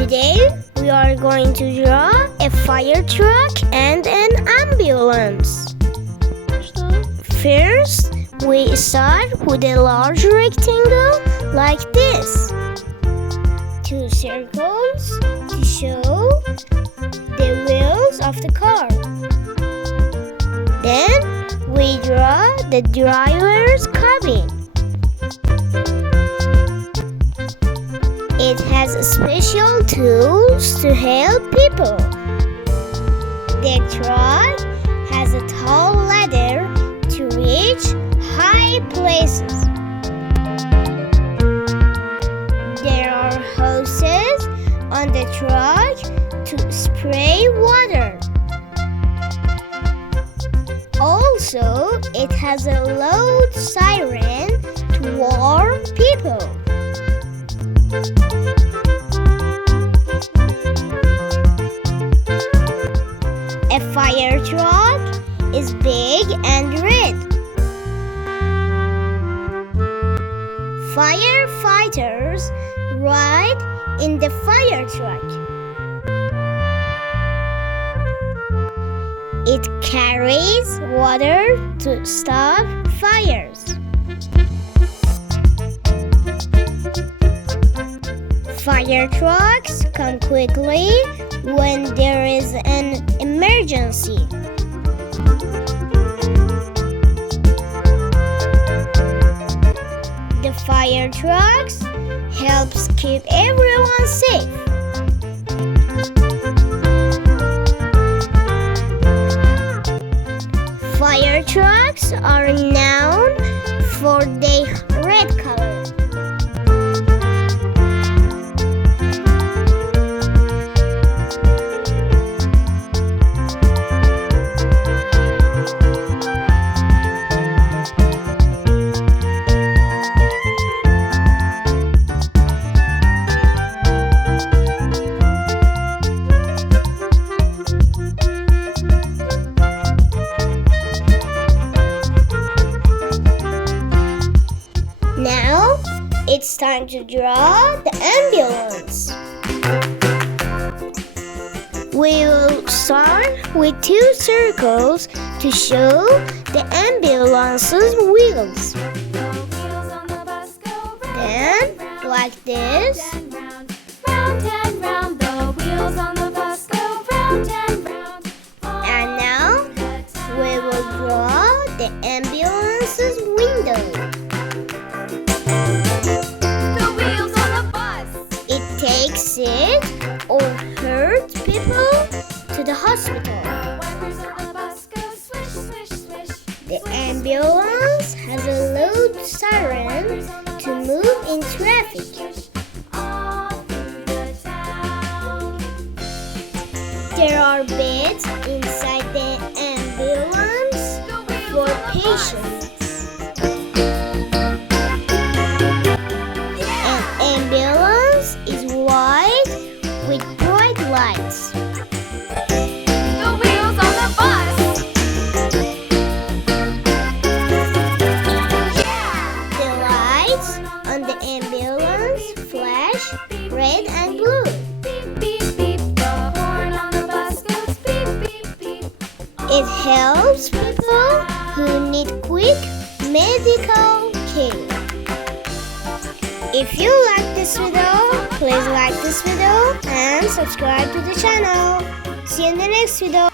Today we are going to draw a fire truck and an ambulance. First, we start with a large rectangle like this. 2 circles to show the wheels of the car. Then we draw the driver's cabin. It has special tools to help people. The truck has a tall ladder to reach high places. There are hoses on the truck to spray water. Also, it has a loud siren to warn people. A fire truck is big and red. Firefighters ride in the fire truck. It carries water to stop fires. Fire trucks come quickly when there is an emergency. The fire trucks helps keep everyone safe. Fire trucks are known for their red color. Now, it's time to draw the ambulance. We will start with 2 circles to show the ambulance's wheels. Then, like this. And now, we will draw the ambulance's window. Take sick or hurt people to the hospital. The ambulance has a loud siren to move in traffic. There are beds inside the ambulance for patients. An ambulance is white with bright lights. The wheels on the bus! Yeah! The lights on the ambulance flash red and blue. Beep, beep, beep. The horn on the bus goes beep, beep, beep. It helps people who need quick medical care. If you like this video, please like this video and subscribe to the channel. See you in the next video.